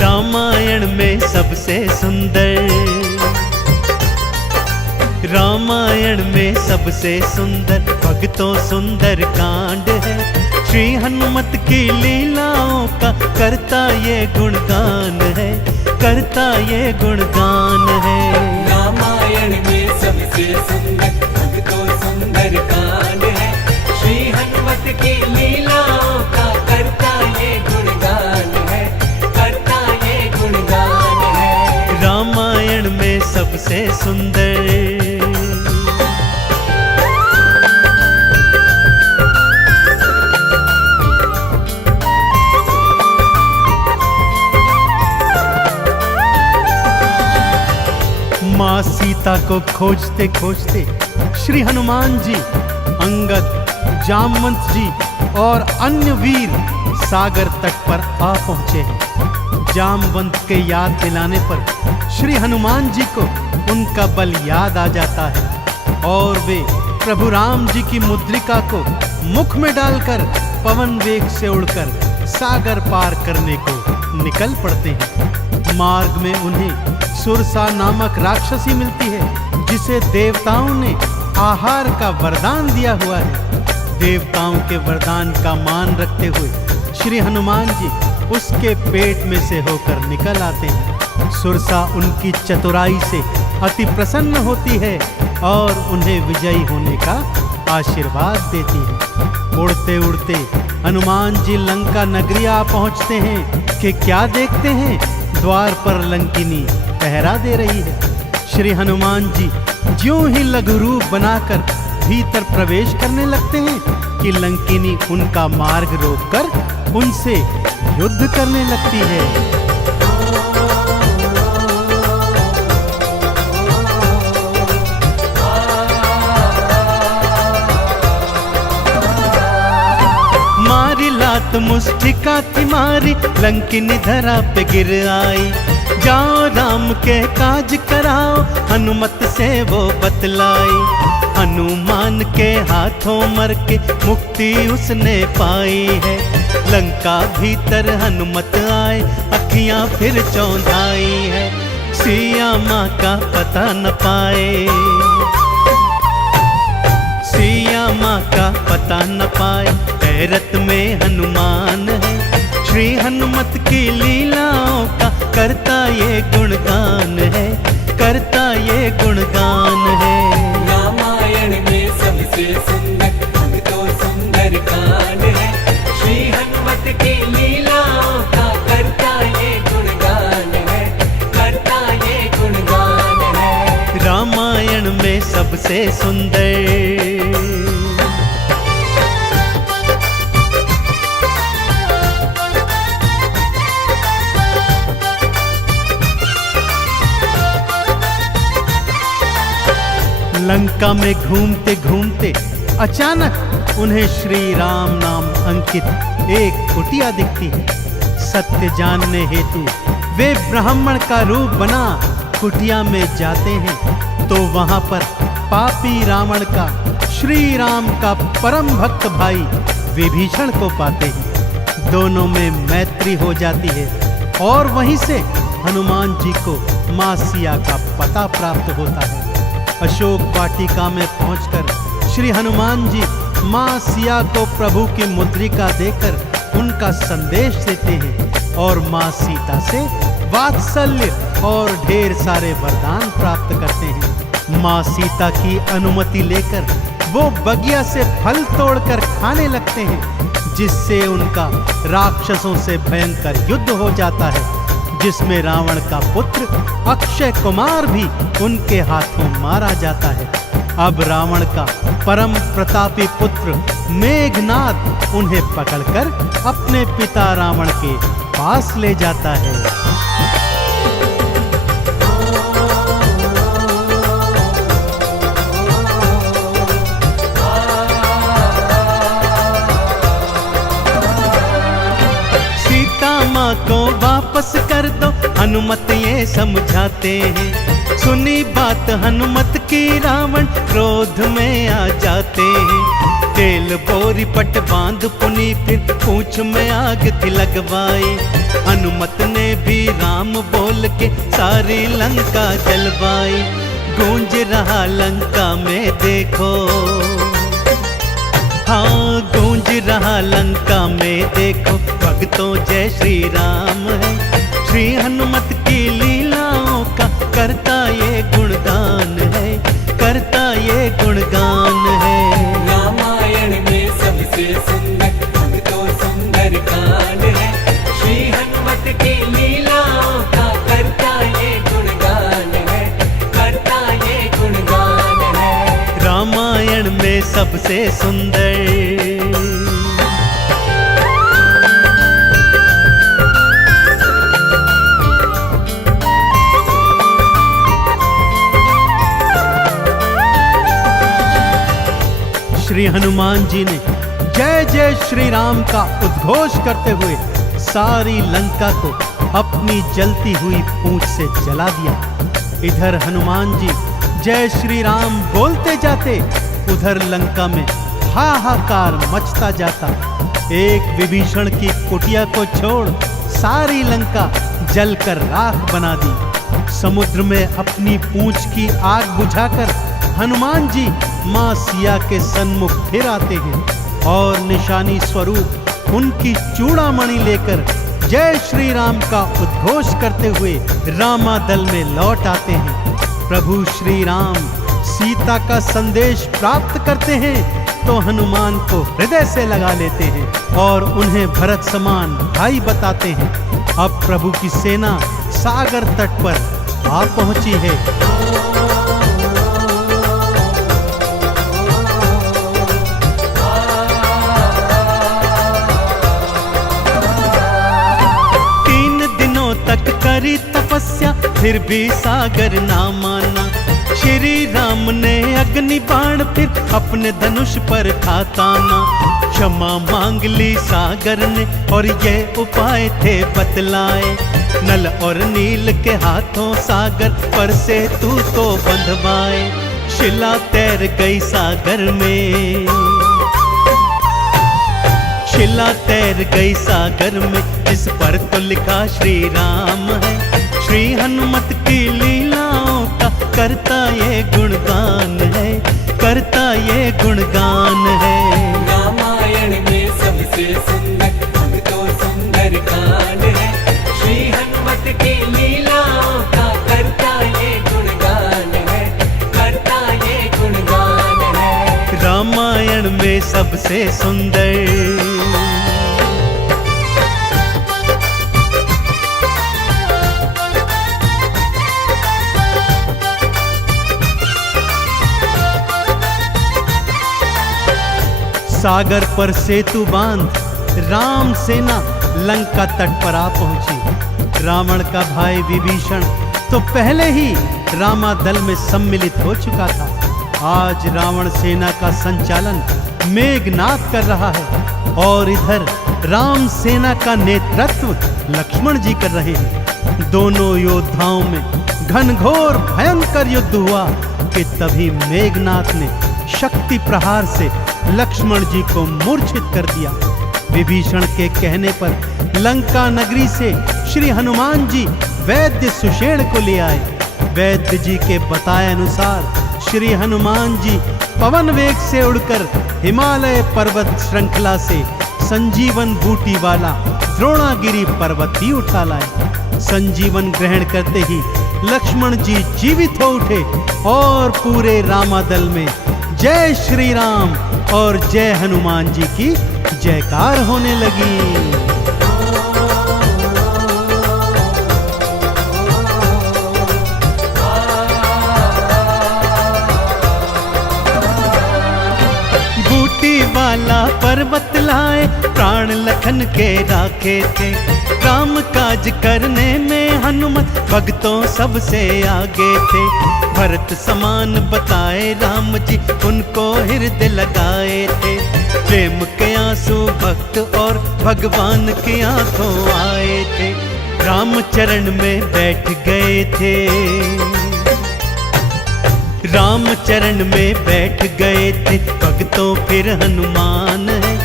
रामायण में सबसे सुंदर, रामायण में सबसे सुंदर भक्तों सुंदर कांड है। श्री हनुमत की लीलाओं का करता ये गुणगान है, करता ये गुणगान है। रामायण में सबसे सुंदर भक्तों सुंदर कांड है। श्री हनुमत की लीलाओं का करता ये गुणगान है, करता ये गुणगान है। रामायण में सबसे सुंदर। माँ सीता को खोजते खोजते श्री हनुमान जी, अंगद, जामवंत जी और अन्य वीर सागर तट पर आ पहुंचे हैं। जामवंत के याद दिलाने पर श्री हनुमान जी को उनका बल याद आ जाता है और वे प्रभु राम जी की मुद्रिका को मुख में डालकर पवन वेग से उड़कर सागर पार करने को निकल पड़ते हैं। मार्ग में उन्हें सुरसा नामक राक्षसी मिलती है, जिसे देवताओं ने आहार का वरदान दिया हुआ है। देवताओं के वरदान का मान रखते हुए श्री हनुमान जी उसके पेट में से होकर निकल आते हैं। सुरसा उनकी चतुराई से अति प्रसन्न होती है और उन्हें विजयी होने का आशीर्वाद देती है। उड़ते उड़ते हनुमान जी लंका नगरी आ पहुंचते हैं कि क्या देखते हैं, द्वार पर लंकिनी पहरा दे रही है। श्री हनुमान जी ज्यों ही लघु रूप बनाकर भीतर प्रवेश करने लगते हैं कि लंकिनी उनका मार्ग रोककर उनसे युद्ध करने लगती है। मारी लात मुष्टिका थी मारी, लंकिनी धरा पे गिर आई। जाओ राम के काज कराओ, हनुमत से वो बतलाई। हनुमान के हाथों मर के मुक्ति उसने पाई है। लंका भीतर हनुमत आए, अखियां फिर चौंधाई है। सिया माँ का पता न पाए, सिया माँ का पता न पाए, हैरत में हनुमान है। श्री हनुमत की लीलाओं का करता ये गुणगान है, करता ये गुणगान है। रामायण में सबसे सुंदर भक्तों सुंदर कांड है। श्री हनुमत की लीलाओं का करता ये गुणगान है, करता ये गुणगान है। रामायण में सबसे सुंदर। लंका में घूमते घूमते अचानक उन्हें श्री राम नाम अंकित एक कुटिया दिखती है। सत्य जानने हेतु वे ब्राह्मण का रूप बना कुटिया में जाते हैं तो वहां पर पापी रावण का श्री राम का परम भक्त भाई विभीषण को पाते हैं। दोनों में मैत्री हो जाती है और वहीं से हनुमान जी को मां सिया का पता प्राप्त होता है। अशोक वाटिका में पहुंचकर श्री हनुमान जी मां सिया को प्रभु की मुद्रिका देकर उनका संदेश देते हैं और मां सीता से वात्सल्य और ढेर सारे वरदान प्राप्त करते हैं। मां सीता की अनुमति लेकर वो बगिया से फल तोड़कर खाने लगते हैं, जिससे उनका राक्षसों से भयंकर युद्ध हो जाता है, जिसमें रावण का पुत्र अक्षय कुमार भी उनके हाथों मारा जाता है। अब रावण का परम प्रतापी पुत्र मेघनाद उन्हें पकड़कर अपने पिता रावण के पास ले जाता है। माँ को वापस कर दो, हनुमत ये समझाते हैं। सुनी बात हनुमत की रावण क्रोध में आ जाते हैं। तेल बोरी पट बांध पुनी फिर पूंछ में आग थी लगवाई। हनुमत ने भी राम बोल के सारी लंका जलवाई। गूंज रहा लंका में देखो, हाँ गूंज रहा लंका में देखो, भक्तों जय श्री राम है। श्री हनुमत की लीलाओं का करता ये गुणगान है, करता ये गुणगान है। रामायण में सबसे सुंदर भक्तों सुंदर कांड है। श्री हनुमत की लीलाओं का करता ये गुणगान है, करता ये गुणगान है। रामायण में सबसे सुंदर। श्री हनुमान जी ने जय जय श्री राम का उद्घोष करते हुए सारी लंका को अपनी जलती हुई पूंछ से जला दिया। इधर हनुमान जी जय श्री राम बोलते जाते, उधर लंका में हाहाकार मचता जाता। एक विभीषण की कुटिया को छोड़ सारी लंका जलकर राख बना दी। समुद्र में अपनी पूंछ की आग बुझाकर हनुमान जी मां सिया के सन्मुख फिर आते हैं और निशानी स्वरूप उनकी चूड़ामणि लेकर जय श्री राम का उद्घोष करते हुए रामादल में लौट आते हैं। प्रभु श्री राम सीता का संदेश प्राप्त करते हैं तो हनुमान को हृदय से लगा लेते हैं और उन्हें भरत समान भाई बताते हैं। अब प्रभु की सेना सागर तट पर आ पहुंची है। तक करी तपस्या फिर भी सागर ना माना। श्री राम ने अग्नि बाण फिर अपने धनुष पर था ताना। क्षमा मांग ली सागर ने और ये उपाय थे बतलाए। नल और नील के हाथों सागर पर से तू तो बंधवाए। शिला तैर गई सागर में, शिला तैर गई सागर में, जिस पर तो लिखा श्री राम है। श्री हनुमत की लीलाओं का करता ये गुणगान है, करता ये गुणगान है। रामायण में सबसे सुंदर भक्तों सुंदर कांड है। श्री हनुमत की लीलाओं का करता ये गुणगान है, करता ये गुणगान है। रामायण में सबसे सुंदर। सागर पर सेतु बांध राम सेना लंका तट पर आ पहुंची। रावण का भाई विभीषण तो पहले ही रामादल में सम्मिलित हो चुका था। आज रावण सेना का संचालन मेघनाद कर रहा है और इधर राम सेना का नेतृत्व लक्ष्मण जी कर रहे हैं। दोनों योद्धाओं में घनघोर भयंकर युद्ध हुआ कि तभी मेघनाद ने शक्ति प्रहार से लक्ष्मण जी को मूर्छित कर दिया। विभीषण के कहने पर लंका नगरी से श्री हनुमान जी वैद्य सुषेण को ले आए। वैद्य जी के बताए अनुसार श्री हनुमान जी पवन वेग से उड़कर हिमालय पर्वत श्रृंखला से संजीवन बूटी वाला द्रोणागिरी पर्वत ही उठा लाए। संजीवन ग्रहण करते ही लक्ष्मण जी जीवित हो उठे और पूरे रामादल में जय श्री राम और जय हनुमान जी की जयकार होने लगी। बूटी वाला पर्वत लाए प्राण लखन के राखे थे। काम काज करने में हनुमत भक्तों सबसे आगे थे। भरत समान बताए राम जी उनको हृदय लगाए थे। प्रेम के आंसू भक्त और भगवान की आंखों आए थे। राम चरण में बैठ गए थे, राम चरण में बैठ गए थे। भक्तों फिर हनुमान है,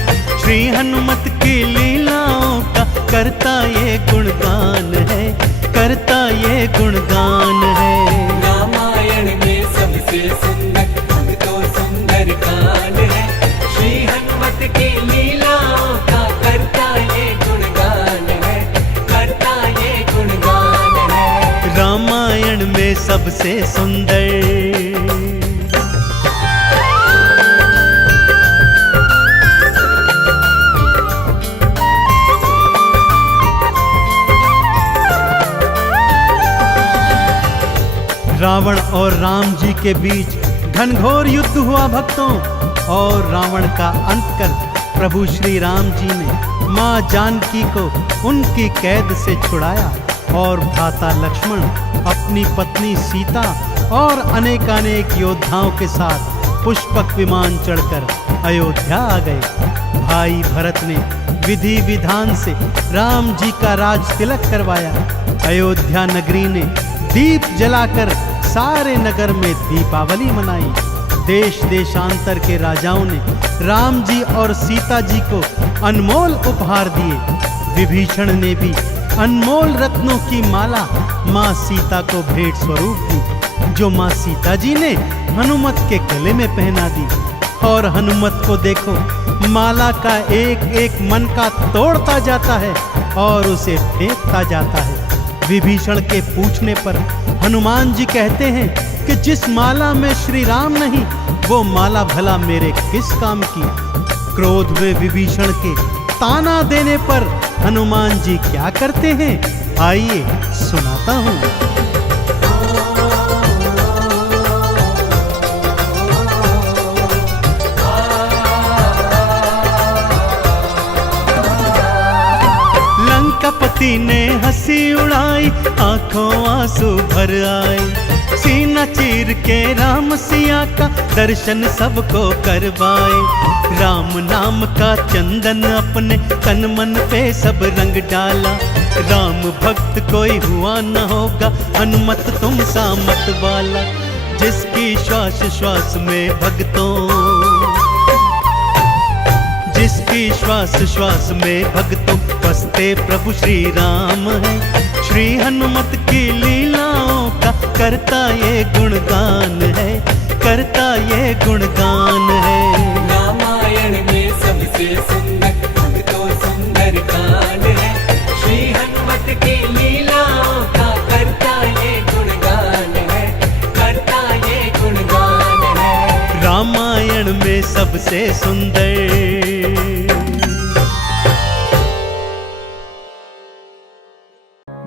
श्री हनुमत की लीलाओं का करता ये गुणगान है, कर गुणगान है। रामायण में सबसे सुंदर भक्तों सुंदर कांड है। श्री हनुमत की लीलाओं का करता ये गुणगान है, करता ये गुणगान है। रामायण में सबसे सुंदर। रावण और राम जी के बीच घनघोर युद्ध हुआ भक्तों, और रावण का अंत कर प्रभु श्री राम जी ने मां जानकी को उनकी कैद से छुड़ाया, और भ्राता लक्ष्मण अपनी पत्नी सीता और अनेकानेक योद्धाओं के साथ पुष्पक विमान चढ़कर अयोध्या आ गए। भाई भरत ने विधि विधान से राम जी का राज तिलक करवाया। अयोध्या नगरी ने दीप जलाकर सारे नगर में दीपावली मनाई। देश देशांतर के राजाओं ने राम जी और सीता जी को अनमोल उपहार दिए। विभीषण ने भी अनमोल रत्नों की माला मां सीता को भेंट स्वरूप दी, जो मां सीता जी ने हनुमत के गले में पहना दी। और हनुमत को देखो, माला का एक एक मन का तोड़ता जाता है और उसे फेंकता जाता है। विभीषण के पूछने पर हनुमान जी कहते हैं कि जिस माला में श्री राम नहीं, वो माला भला मेरे किस काम की। क्रोध में विभीषण के ताना देने पर हनुमान जी क्या करते हैं, आइए सुनाता हूँ। लंकापति ने हंसी उड़ाई, आंखों आंसू भर आए। सीना चीर के राम सिया का दर्शन सबको करवाए। राम नाम का चंदन अपने तन मन पे सब रंग डाला। राम भक्त कोई हुआ न होगा, हनुमत तुम सा मत वाला। जिसकी श्वास श्वास में भक्तों, जिसकी श्वास श्वास में भक्तों बसते प्रभु श्री राम है। श्री हनुमत की लीलाओं का करता ये गुणगान है, करता ये गुणगान है। रामायण में सबसे सुंदर भक्तों सुंदर कांड है। श्री हनुमत की लीलाओं का करता ये गुणगान है, करता ये गुणगान है। रामायण में सबसे सुंदर।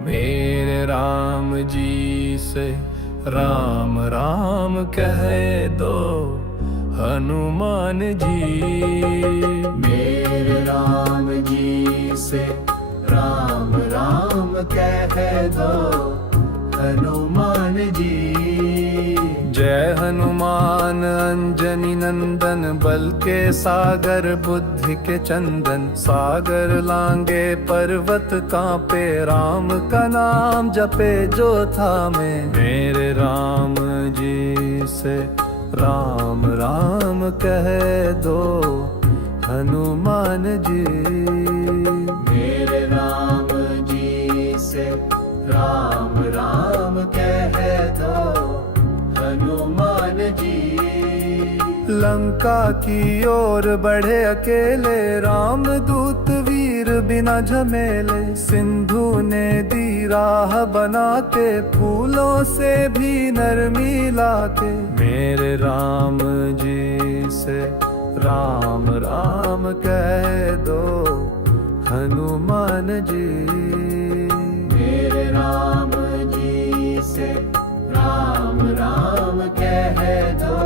मेरे राम जी से राम राम कह दो हनुमान जी। मेरे राम जी से राम राम कह दो हनुमान जी। जय हनुमान अंजनी नंदन, बल के सागर बुद्धि के चंदन। सागर लांगे पर्वत कांपे, राम का नाम जपे जो थामे। मेरे राम जी से राम राम कह दो हनुमान जी। मेरे राम जी से राम राम कह दो हनुमान जी। लंका की ओर बढ़े अकेले, राम दूत वीर बिना झमेले। सिंधु ने दी राह बना के, फूलों से भी नरमी लाके। मेरे राम जी से राम राम कह दो हनुमान जी। मेरे राम जी से राम राम कह दो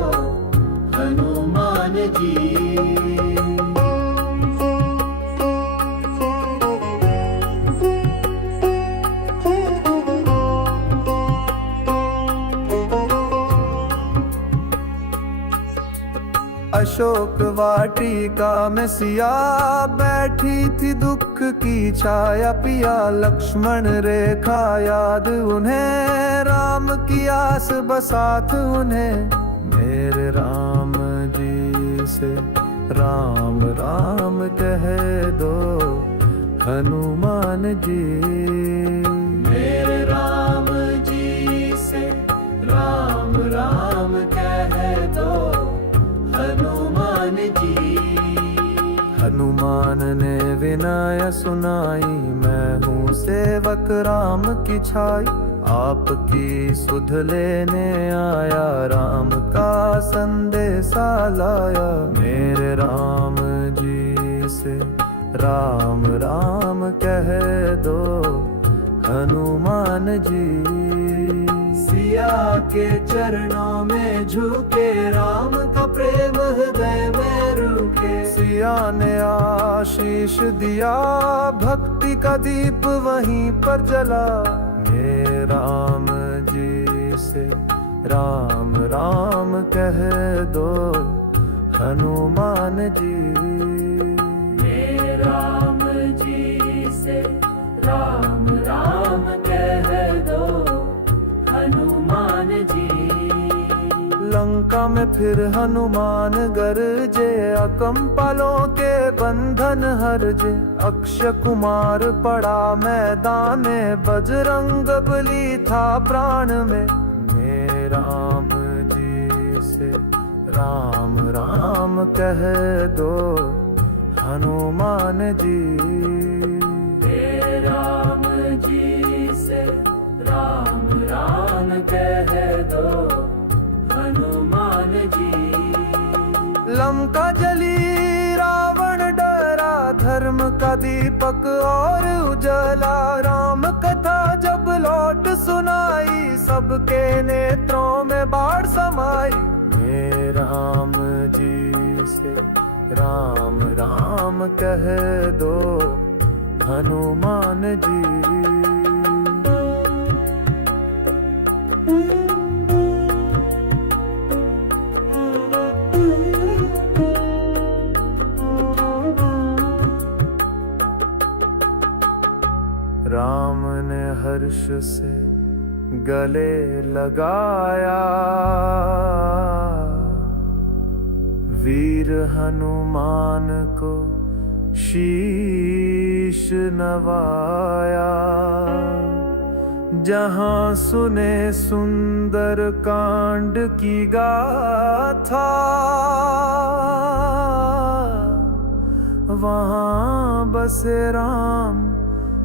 हनुमान जी। अशोक वाटिका में सिया बैठी थी, दुख की छाया पिया। लक्ष्मण रेखा याद उन्हें, राम की आस बसात उन्हें। मेरे राम जी से राम राम कह दो हनुमान जी। मेरे राम विनय सुनाई, मैं हूँ सेवक राम की छाई। आपकी सुध लेने आया, राम का संदेशा लाया। मेरे राम जी से राम राम कह दो हनुमान जी। सिया के चरणों में झुके, राम का प्रेम हृदय में रुके। सिया ने आशीष दिया, भक्ति का दीप वहीं पर जला। मेरे राम जी से राम राम कह दो हनुमान जी। मेरे राम जी से राम राम कह दो हनुमान जी। लंका में फिर हनुमान गरजे, अकम्पालों के बंधन हरजे। अक्षय कुमार पड़ा मैदान में, बजरंग बली था प्राण में। मेरे राम जी से राम राम कह दो हनुमान जी। मेरे राम जी से राम राम कह दो हनुमान जी। लंका जली रावण डरा, धर्म का दीपक और उजला। राम कथा जब लौट सुनाई, सबके नेत्रों में बाढ़ समाई। मेरे राम जी से राम राम कह दो हनुमान जी। राम ने हर्ष से गले लगाया, वीर हनुमान को शीश नवाया। जहां सुने सुंदर कांड की गाथा, वहां बसे राम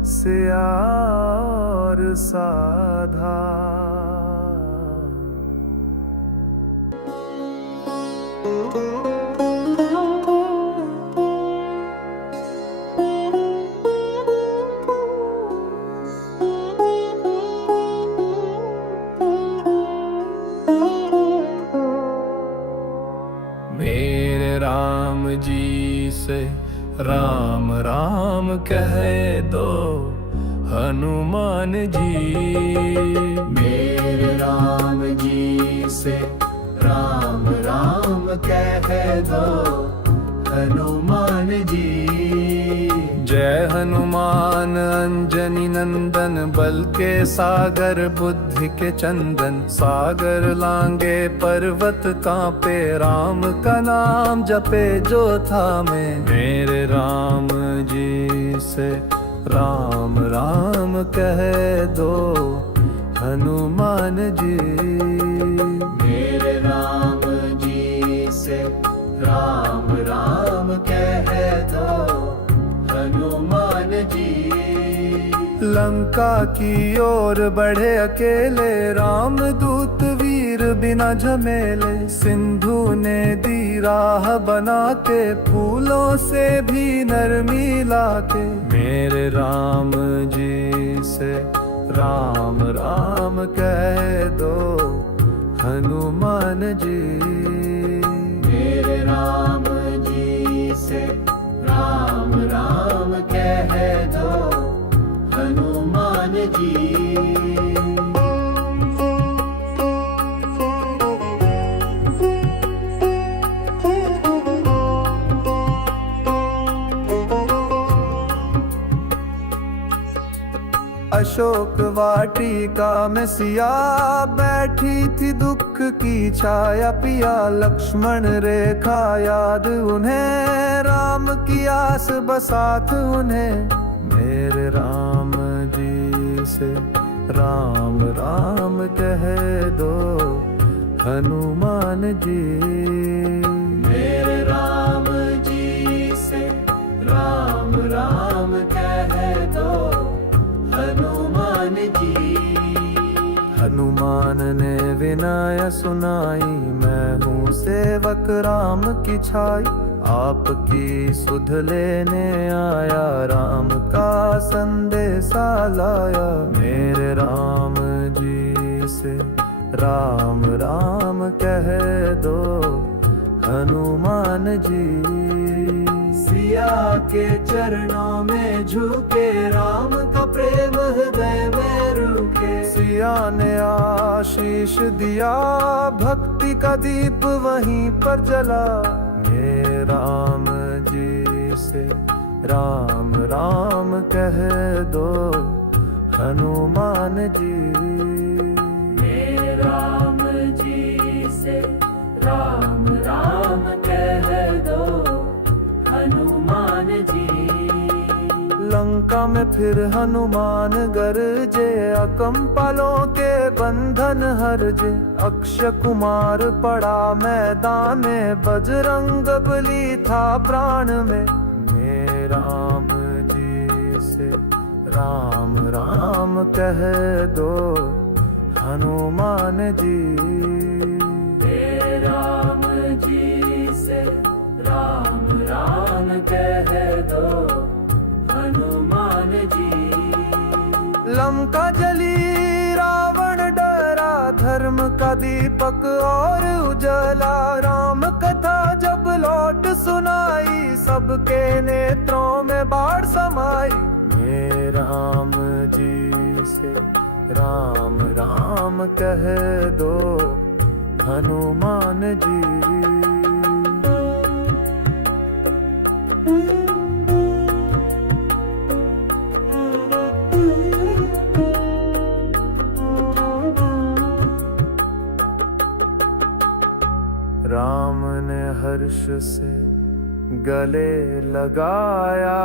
सिया और साधा। मेरे राम जी से राम राम कह दो हनुमान जी। मेरे राम जी से राम राम कह दो हनुमान जी। जय हनुमान अंजनी नंदन, बल के सागर बुद्धि के चंदन। सागर लांगे पर्वत कांपे, राम का नाम जपे जो थामे। मेरे राम जी से राम राम कह दो हनुमान जी। मेरे राम जी से राम राम कह दो हनुमान जी। लंका की ओर बढ़े अकेले, राम दूत वीर बिना झमेले। सिंधु ने दी राह बना के, फूलों से भी नरमी लाके। मेरे राम जी से राम राम कह दो हनुमान जी। मेरे राम जी से राम राम कह दो हनुमान जी। अशोक वाटिका में सिया बैठी थी, दुख की छाया पिया। लक्ष्मण रेखा याद उन्हें, राम की आस बसात उन्हें। मेरे राम जी से राम राम कह दो हनुमान जी। मेरे राम जी से राम राम हनुमान ने विनय सुनाई, मैं हूँ सेवक राम की छाई। आपकी सुध लेने आया, राम का संदेशा लाया। मेरे राम जी से राम राम कह दो हनुमान जी। सिया के चरणों में झुके, राम का प्रेम हृदय में रुके। सिया ने आशीष दिया, भक्ति का दीप वहीं पर जला। मेरे राम जी से राम राम कह दो हनुमान जी। मेरे राम जी से राम राम कह दो हनुमान जी। लंका में फिर हनुमान गरजे, अकम्पालों के बंधन हरजे। अक्षय कुमार पड़ा मैदान में, बजरंग बली था प्राण में। मेरे राम जी से राम राम कह दो हनुमान जी। मेरे राम जी से राम राम कह दो हनुमान जी। लंका जली रावण डरा, धर्म का दीपक और उजला। राम कथा जब लौट सुनाई, सबके नेत्रों में बाढ़ समाई। मेरे राम जी से राम राम कह दो हनुमान जी। राम ने हर्ष से गले लगाया,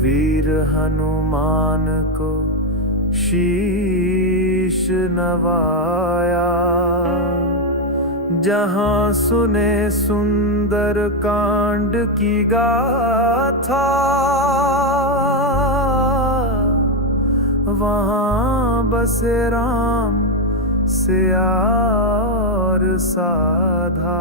वीर हनुमान को शीश नवाया। जहां सुने सुंदर कांड की गाथा, वहां बसे राम सिया और साधा।